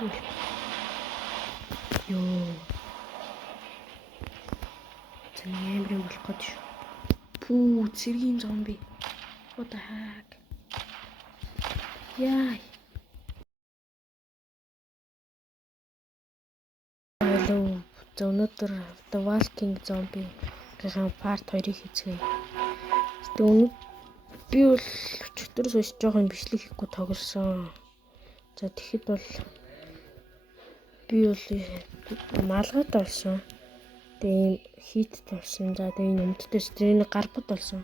Ёо. Зэн амар юм болох гэж шүү. Пүү, цэргийн зомби. What the heck? Яа. Hello. Өнөөдөр The Walking Zombie-ийн part 2-ыг хийцгээе. Гэтэ өнөө би бол өчтөр сууж жоохон бичлэг хийхгүй тоглосон. За тэгэхэд бол би бол малгайд болсон. Тэгээ хийтэд болсон. За тэгээ энэ өмдтэй стрийн гарбад болсон.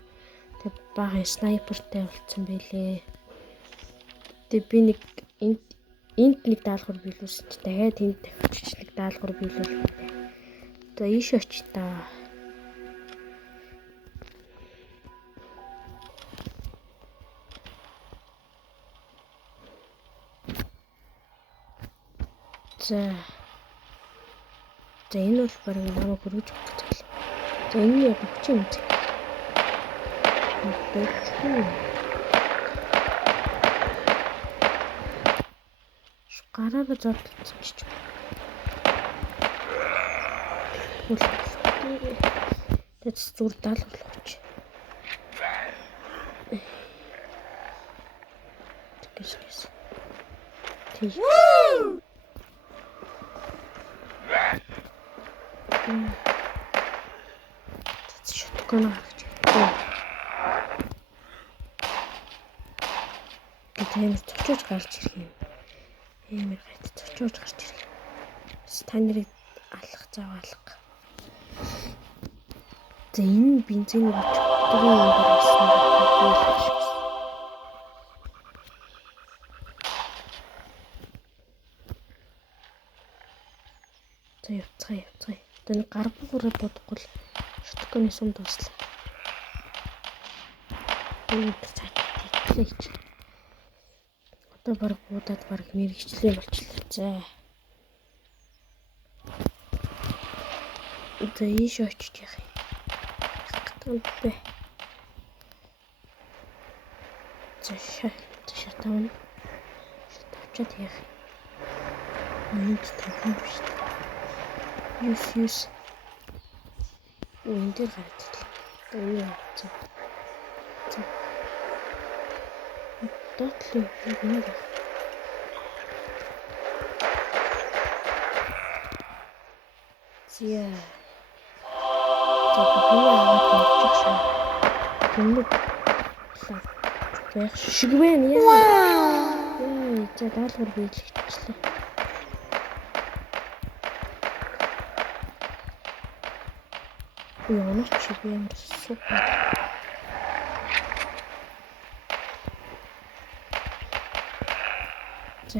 Тэгээ баахан снайпертай болцсон байлээ. Тэгээ би нэг энд нэг даалгавар биелүүлсэн чи дахиад энд тавьчих нэг даалгавар биелүүл. За ийш очиж та. За энэ бол бараг намайг хөргөж өгөх гэж байна. За энэ яг өгч юм. Гараа зодтолцсон ч юм. Тэд зүр даалгавлаач. Тэгээс. Тэг. Шотконо гарч. Тэгээд цочооч гарч ирэх юм. Эмэр гайт цочооч гарч ирэх. Та нарыг алах заавалга. За энэ бензин өчтөрийн юм гарсан байна. За явцгаая. Тэний гарбуураа бодохгүй л шотконы сум дуслаа. Энд цаач. Одоо баг буудаад баг мэрэгчлээ болчихлоо. За ийш очиж яах юм. Гатантай. За шатаун. Шатавчаад яах юм. Энд тавьсан биш. Юус. Энд дээр гараад ирлээ. Энэ яац. Дотлоо юм. Зя. Тэг шиг байна яа. За даалгавар биелэгчлээ. Яанач шиг юм супер. За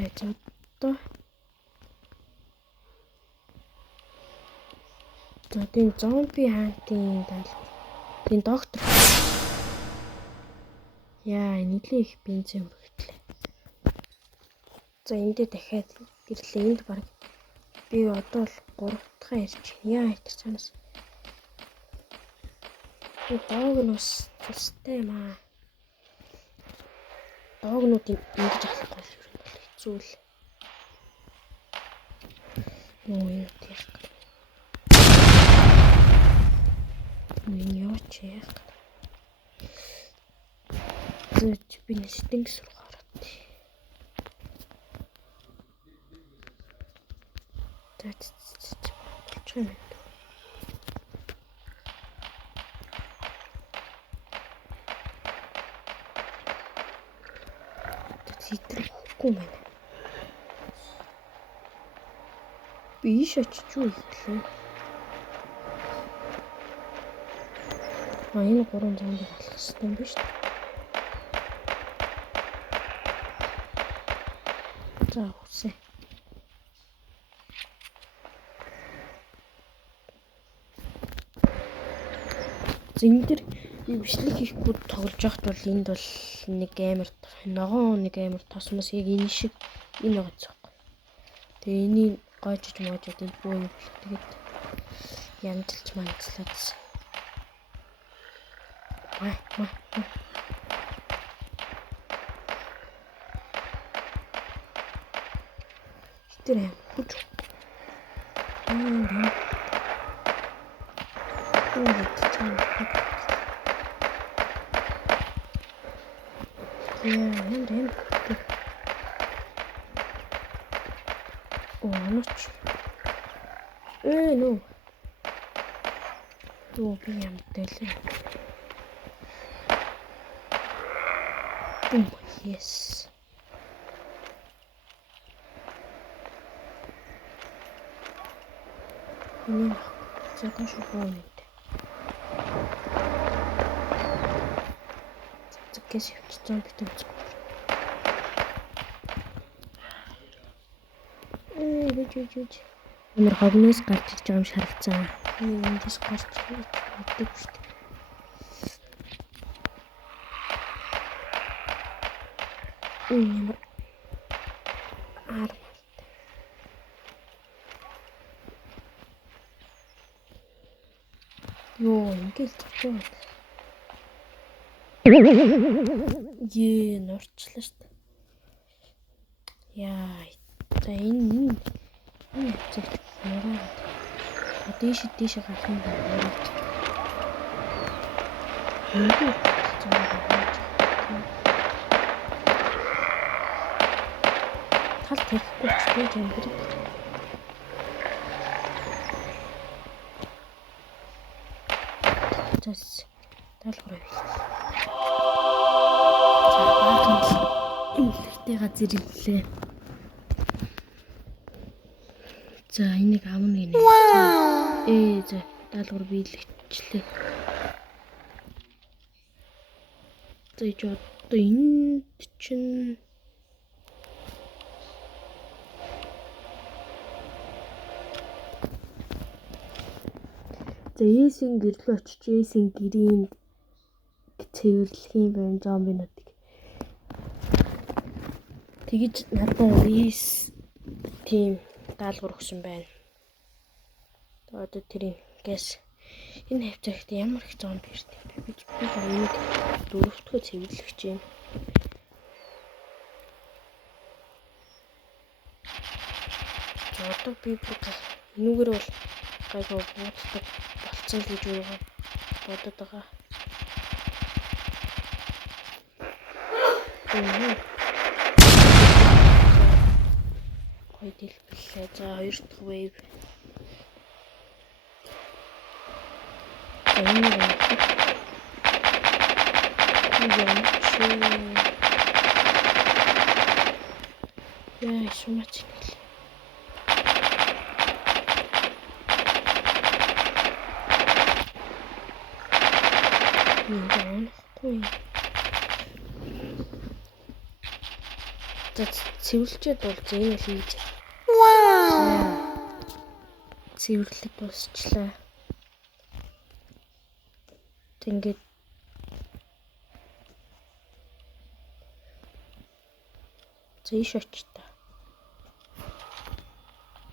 одоо тийм зомби хаантын даалгавар. Тийм доктор. Яа, нийлээ их бензин өргөдлээ. За энэ дээр дахиад ирлээ. Энд баг би одоо л 3 дахь ирж байна. Яа, их цанаас. Дог нь бас тустай юм аа. Догнуудыг ингэж авахгүй л хэцүү л. Юу яах вэ? Яач яах вэ? Зөч би нэстинг сургаарат. Болчихно. Зитрхгүй байна. Би шочиж юу хэлээ. Энэ 3 зомби болох хэрэгтэй юм биш үү? За үсэ. Зиндэр бичлэг хийхгүй тоглож байхад бол энд бол нэг амар ногоон нэг амар тосмос яг энэ шиг энэ байгаа зүг. Тэгээ энийг гоожж моожод энэ бөө юм бол тэгээд янзлж манцлаад. дээр хүч. Нууч. Нөө. Юу би юм дэлээ. Yes. Задан шоколад. Зэкэс явчихсан битүүцгүй. Бич. Амар хогноос гарч иж байгаа юм шаргацсан. Эндээс гарч ирдэг шүү дээ. Ёо, ингээл зовчихсон. Нурчлаа шүү дээ. Яа, за энэ зөв нураа. Дээш гарах юм байна. Тал тэхгүй ч би юм хэрэг. Талхраа. За баахан эмхтэй газар ирлээ. За энийг авна гинэ. За даалгавар биелэгчлээ. За одоо энд чинь за Эсийн гэрлөө очиж Эсийн гэрийн цэвэрлэх юм байна зомбинуудыг. Тэгэж надад Эс тийм даалгавар өгсөн байна. Одоо тэрийг гэс энэ хавцагт ямар их зомби ирдэг бэ? Би энийг дөрөвдгөө цэвэрлэх гэж байна. За одоо би энүүгээр бол гайгүй бууддаг болцсон л гэж бодод байгаа. Гой дэлбэлээ. За 2 дахь wave. Яа, шумач. Минь цэвэрлчээд бол зээл хийж. Цэвэрлэх дуусчлаа. Ингээд зээш очтой.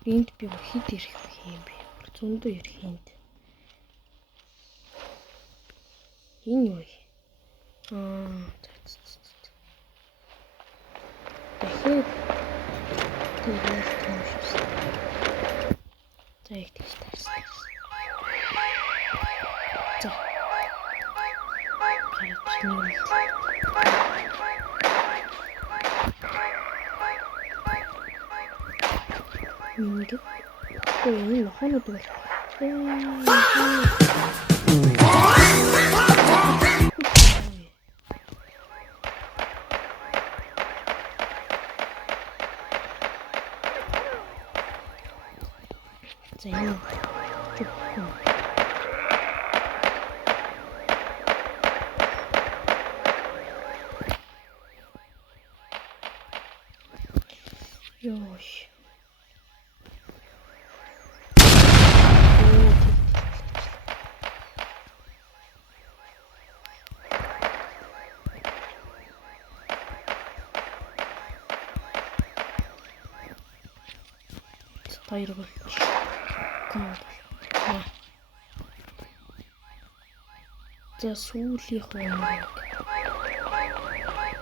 Энд би хэд ирэх юм бэ? Зөндөө ирэх энд. Энэ юу вэ? Дахиад тэгвэл томшсон. За их тийш таарсан. За. Ингээд энэ нохонод бол Ёш. Хоёр болчих. За сүүлийнх нь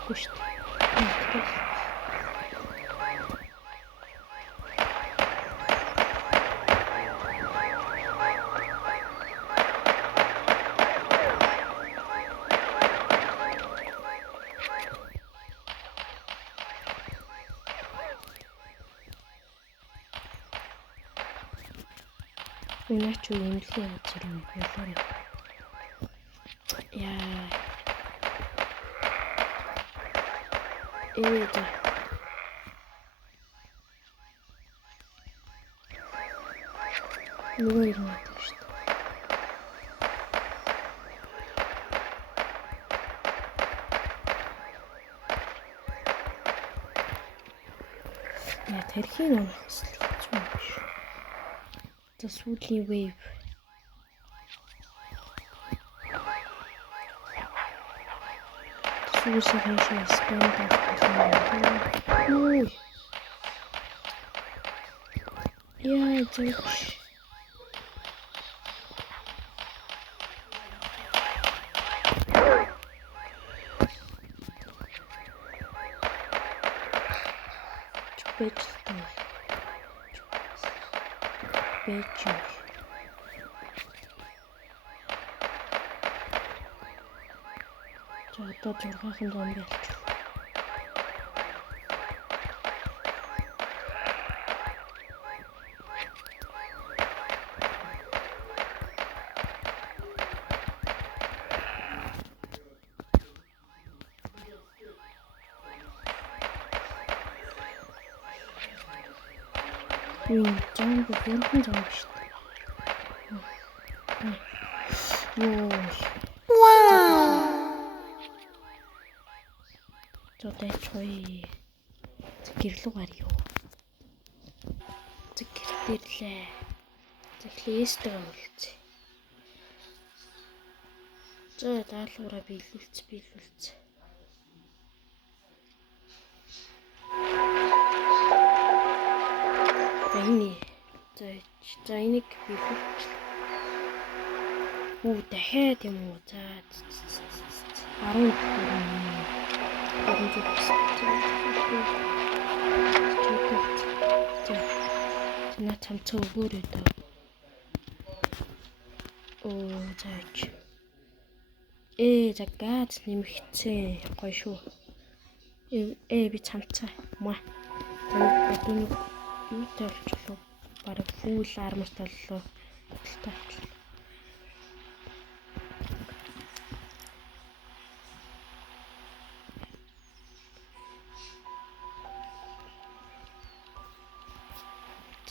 хүшт. Унач юу юм лээ зэрэг болоо. Яа. Эвэд. Нөгөө юм байна шүү дээ. Яа, тэрхийн онох хэсэл гэж юм биш. За сүүлийн wave. Сүүсээ хашаа спэнд авах. Ой. Яа, зөч. Бэж. За одоо 6хан зомби болчихлоо. Зомби бүрхэн зомби шүү дээ. Вау. Зотой чой. Гэрлүү гарё. Гэрлээ. Захлээстэй үлдээ. За даалгавраа биелүүлц. Энийг за энийг биелүүлч. Дахиад юм уу? За 10 на цамцаа өгөөрэй дөө. Заач. За газ нэмэгцээ. Гоё шүү. Би цамцаа. Маа. Одоо юу тавьчихлаа? Бараг фул армор таллаа. Тавьчихлаа.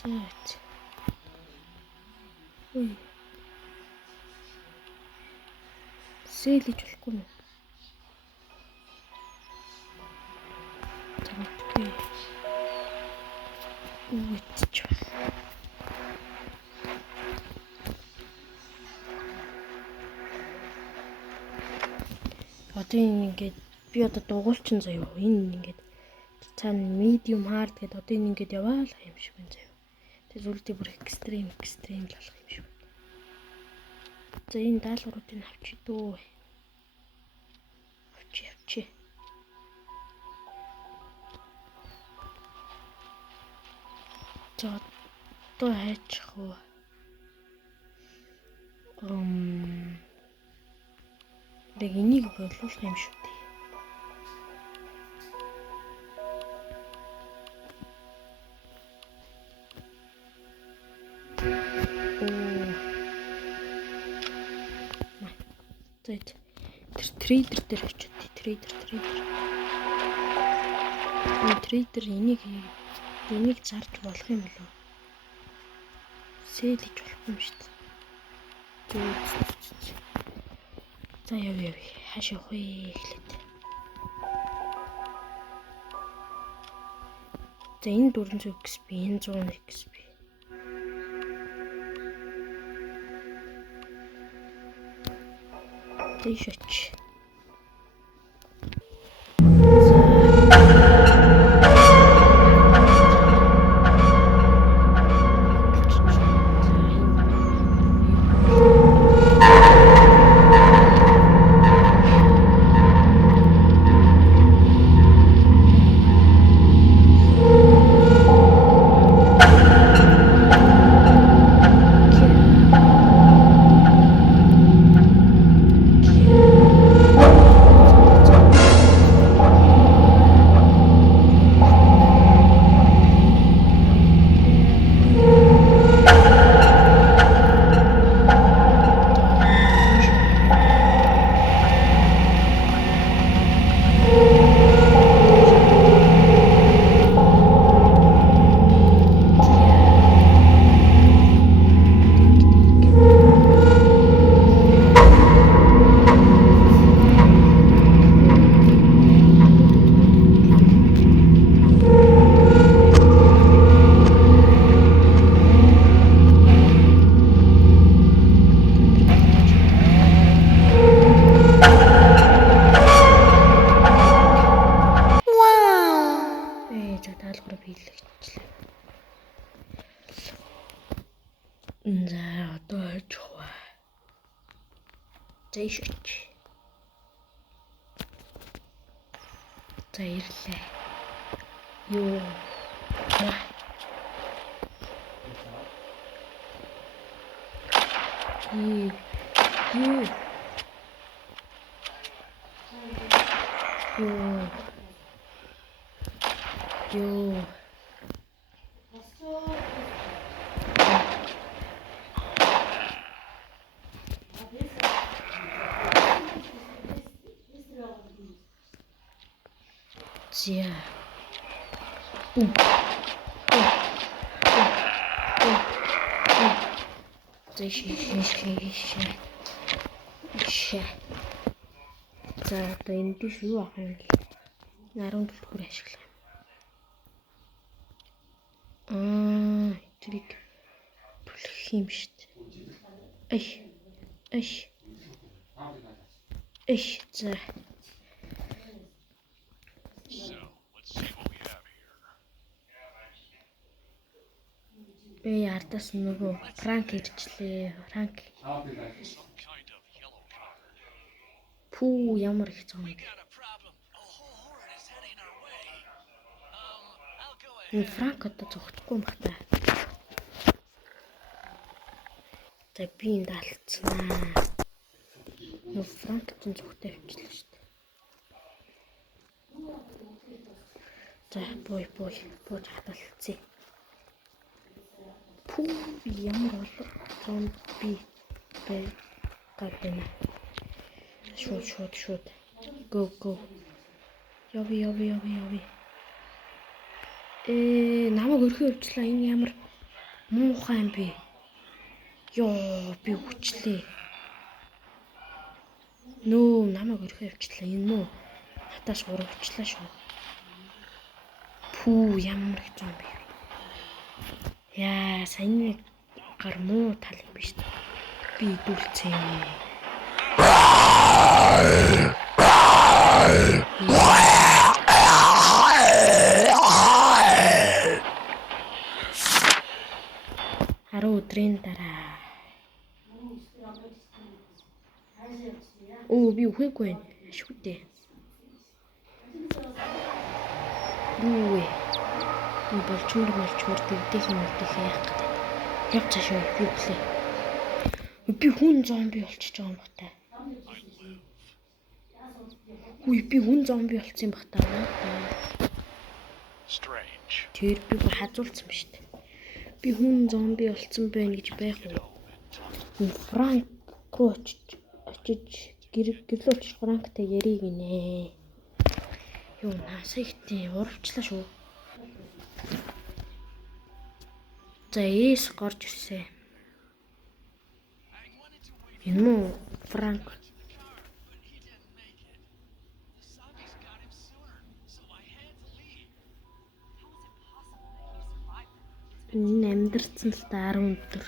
Заач. Сэлж болохгүй нэ. Тамтай. Үтч байна. Одоо ингээд би одоо дугуйлчин заяа. Энэ ингээд цаана medium hard гэдэг одоо энэ ингээд яваал юм шиг байна заяа. Тэгээ зүйлдээ бүр экстрим л болох юм шиг байна. За энэ даалгавруудыг авчи дөө. Авчи. За одоо хайчих уу. Яг энийг болуулах юм шүү дээ. Тэр трейдер дээр очиод трейдер энийг зарж болох юм болов? Сэлж болох юм шүү дээ. За яв. Хааш явах вэ эхлээд. За энэ 400 XP, энэ 100 XP. Дэшч. За одоо хожих. За ишч. За ирлээ. Юу. Юу. За. За одоо энэ дэш юу авах юм бэ? Нарийн төлбөр ашиглах. Тэрийг түлхэх юм шүү дээ. За. Би ардаас нөгөө Франк ирчлээ. Франк. Пүү ямар их зам бэ? Франк одоо зогтхгүй юм байна. За би энд алдсан. Нөгөө Франк чинь зогтой явчихлаа шүү дээ. За бууж хаталцъя. Пүү ямар болов зомби бэ гадна. Шууд. Go. Яви. Намайг өрхөө өвчлээ. Энэ ямар муухай юм бэ? Ёо, би хүчлээ. Нөө, намайг өрхөө өвчлээ. Энэ муу хатаас урагчлаа шүү. Пүү ямар их зомби. Яа, сайн гар муу тал юм биш үү? Би дүүлцээ. Өдрийн дараа. Би үхээгүй шүү дээ. Би болчмор дэвдэх юм яах гэдэг. Яг цаашаа би өглөө. Би хүн зомби болчихж байгаа юм бата. Би хүн зомби болчихсон юм бата. Тэр би хазуулсан ба шүү дээ. Би хүн зомби болцсон байна гэж байх уу? Франк руу очиж гэрлөө очиж Франктай яриг гинэ. Юу наасаа ихтэй урвчлаа шүү. За эс горж ирсэн. Энэ муу Франк. Энэ амьдэрсэн л та 10 өдөр.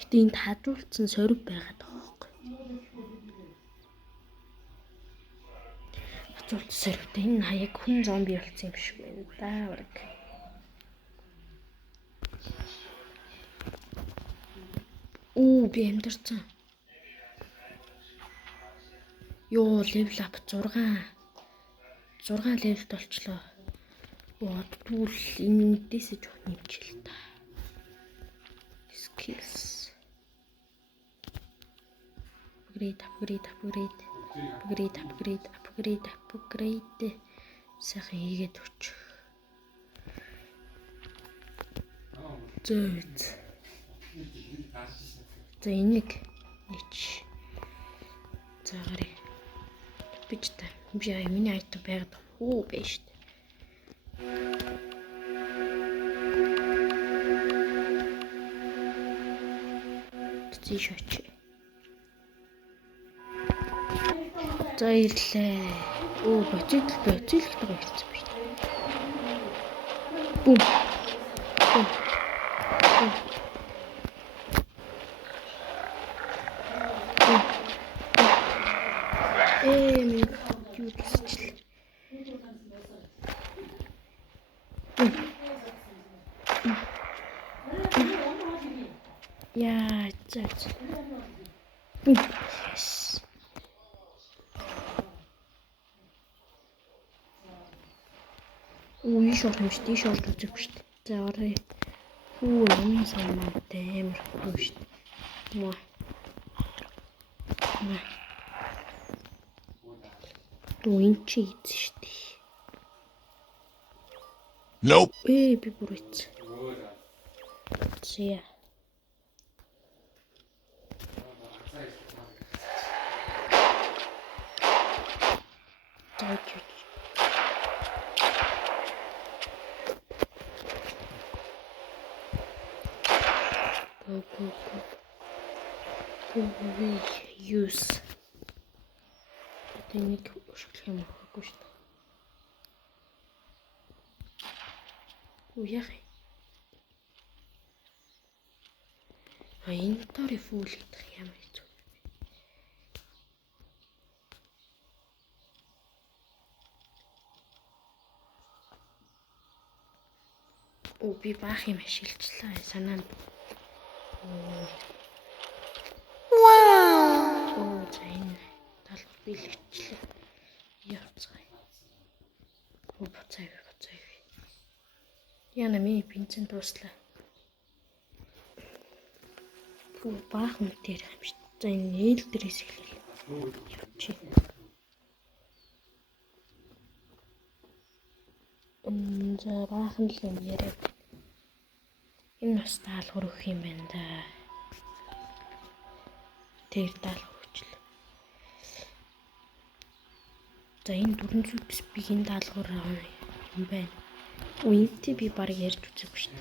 Гэтэ энд хажуулсан сорив байгаад байгаа байхгүй. Хажуулсан соривтэй энэ хаяг хүн зомби болсон юм шиг байна да ураг. Би амьдэрсэн. Ёо, левел ап 6 левелд болчлоо. Тэгвэл энэ дэсэж жоох нэмчихэл та. Skills. Upgrade. Сайхан хийгээд өччих. За энийг ич. За гарыг. Бич та. Би миний айтам байгаад байж та. Тийшээч. За ирлээ. Боцолтой ирсэн биш. Бум. Минь юу гэсэн. За. Yes. Үй шорт юм шүү дээ. Шорт үзэхгүй шүү дээ. За орой. Намын самаатай амар хөө шүү дээ. Маа. Дуин чи ийц шүү дээ. Nope. Би бүр ийц. Зя. Тайч. Go. Use. Это не шотлем хагуш. Уяхай. Энэ тори фул идэх юм хэцүү. Би баах юм ашиглажлаа санаанд. Вау. Зайн талб билэгчлээ. Явцгаая. Буцаав. Яна ми бензин дуслаа. Баах юм дээр юм шүү. За энэ нээл дээрээс эхлэе. Явчих. За баахан л юм яриад. Энэ бас даалгавар өгөх юм байна да. Тэр даалгавар өгчлээ. За энэ 400 спигийн даалгавар юм байна. Үнэтэй би баг ярьж үзээгүй шүү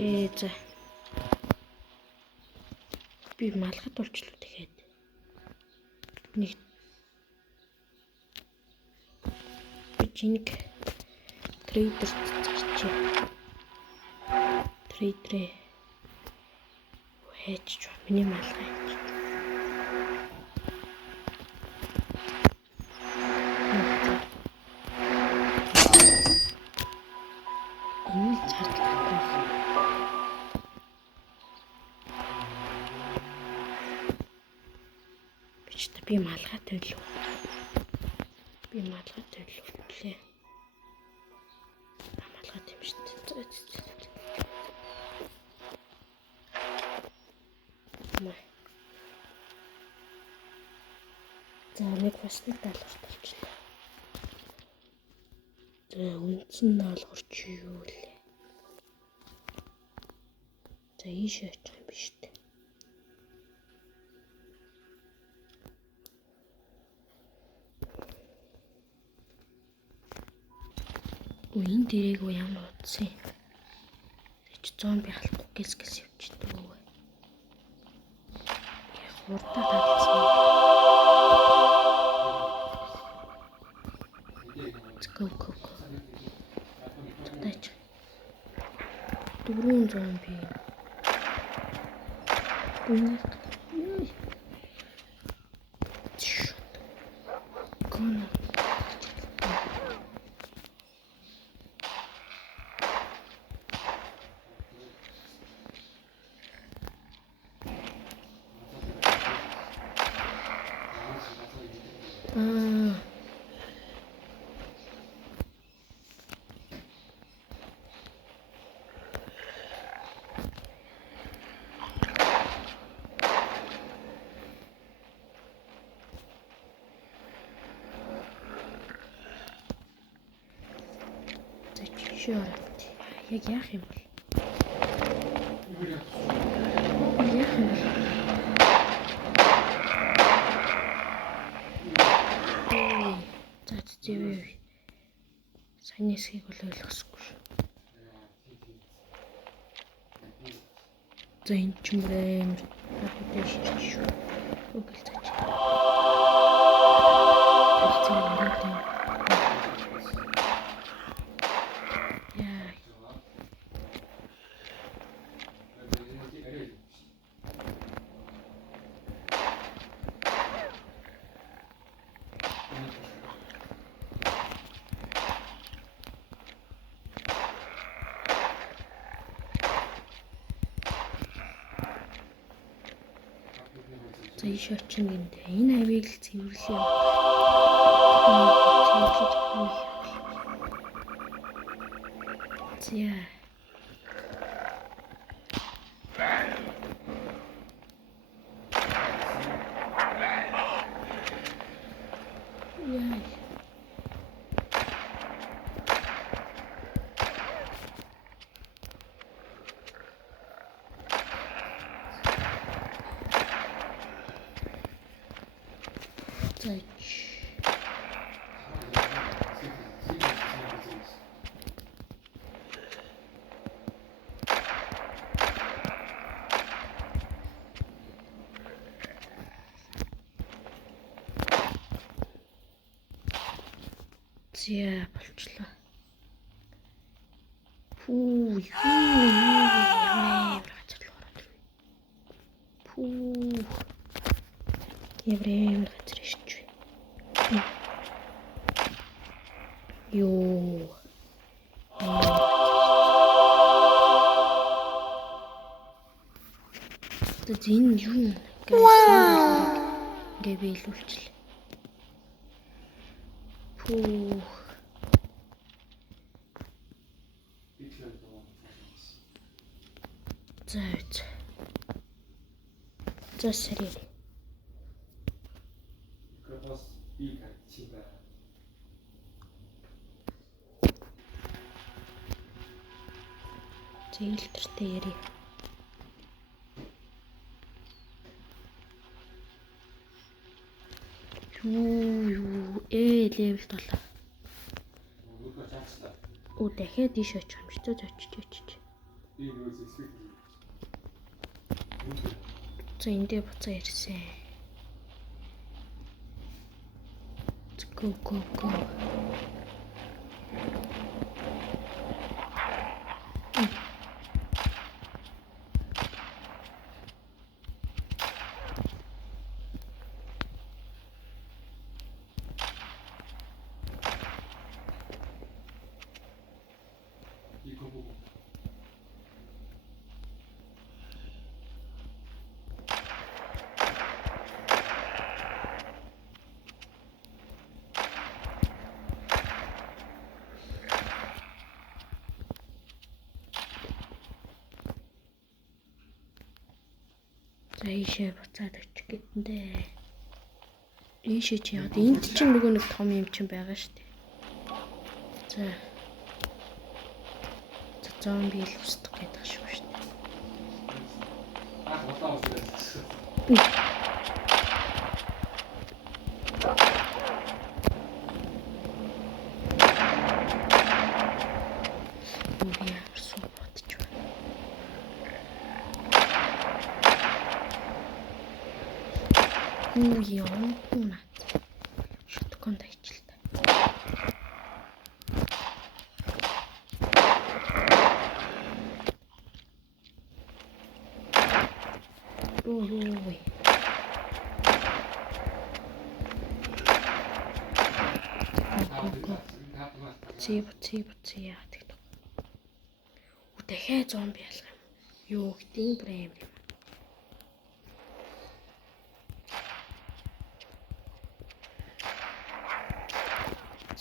дээ. За. Би малгад болчлоо тэгээд. Нэг Жинг трейдер зарчээ. Трейдер хээч миний малгай. Энэ цаатах. Би малгай төлөв. Малгай тийм шүү дээ. За нэг бас нэг даалгавар болчихлоо. За үндсэн даалгавар чи юу вэ? За ийшээ очих юм биш үү? Энэ дэрэг уу ямар утсан юм? Чи зомби халахгүй гэс явчихдаг уу? Хурдаа татсан. Go. Тач. Дөрөв зомби. Гүнэ. Гүнэ. Яг яах юм бол? За зэвээ. Сайн хэсгийг бол ойлгосгүй шүү. За энэ ч юм брэм. Ахтай ширч шүү. Үгүй цаач. За ийш очин гинэ. Энэ авийг л цэвэрлэе. За. Яа. Зач. За болчлоо. Пүү ямар газар л ороод ирвэ. Пүү. Еврейм газар ишч. Ёо. Зин юу гээ биелүүлчихлээ. Пүү. За сэрээ. Зээлтэртэй яри. Юу левел 7. Оо дахиад ийш очих юм шүү дээ очиж. За эндээ буцаа ирсэн. Go. За ийшээ буцаад очих гэтэндээ. Ийшээ чи яа. Энд чинь нөгөө нэг том юм чинь байгаа шүү дээ. За. Зомби л устгах гэдэг шүү дээ. Яа, шоткон дайчлаа. Ой. Цэв яа гэдэг. Дахиад зомби алах юм. Юу гэдэг брэм юм.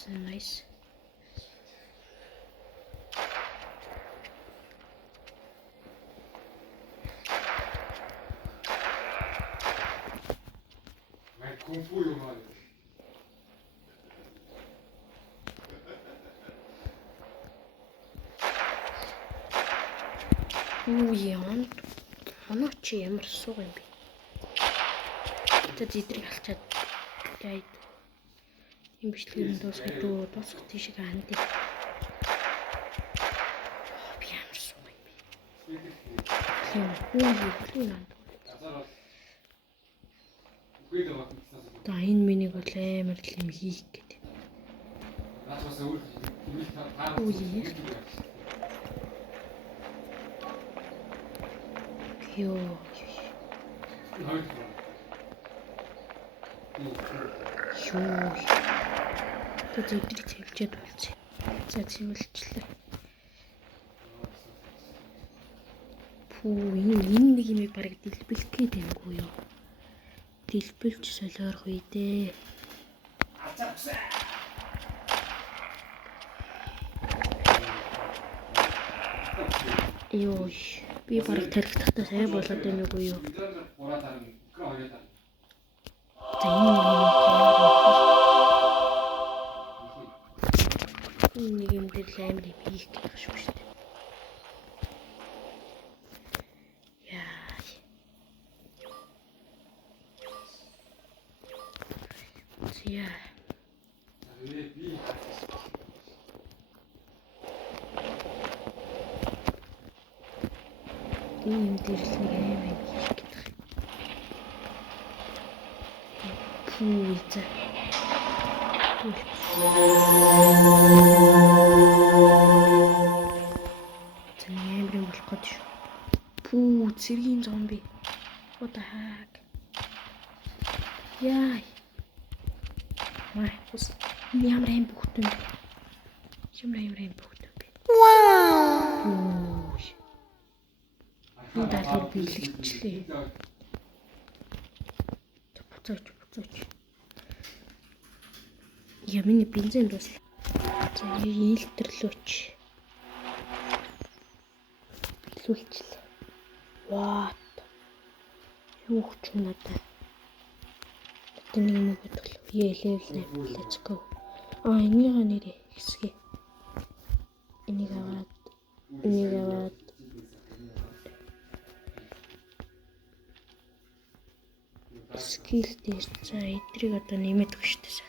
Nice. Кунг-фу юм аа. Яан. Оноо чи ямар сууг юм бэ? Тэд идрийг алчаад яа. Им бичлэгээр дуусах тийш ханди. Би ямар сууг юм бэ? Та энэ миний бол амар л юм хийх гэдэг. Ёо. Тэд идрийг цэвлжээд болчих. За цэвэрлчлээ. Пүү энэ нэг юм бараг дэлбэлэх гээд юмгүй юу? Дэлбэлж солиорох үе дээ. Ёо, би бараг тархитахтаа сайн болоод байна уу юу? За нэг юм дээр амар юм хийх гэх шүү дээ. Яа. Зя. Ийм дээр л нэг амар юм хийх гэдэг. Пүү за. Зэмээр болох гэж шүү. Пүү цэргийн зомби. What the heck? Яа. Май хус ямар юм бүхтэн. Ямар юм бүхтэн бэ? Вау. Удаалыг биелэгчлээ. Буцаач. Я миний бензин дуслаа. За илтэрлөөч. Билүүлчихлээ. What? Юу ч юм надаа. Тэний юм бодлоо. Level 8. Let's go. Энийг нэрээ хэсгээ. Энийг аваад скил дээр за эдрийг одоо нэмээд өгч штэ.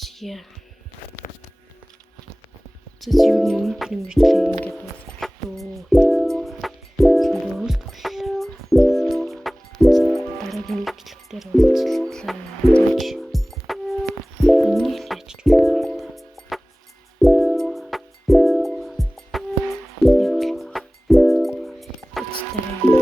Зя. Зөв юм нэмэжлээ ингээд болчихлоо. Дараагийн бичлэгтэр уулзлаа. Тэгж. Энийг яаж болох вэ?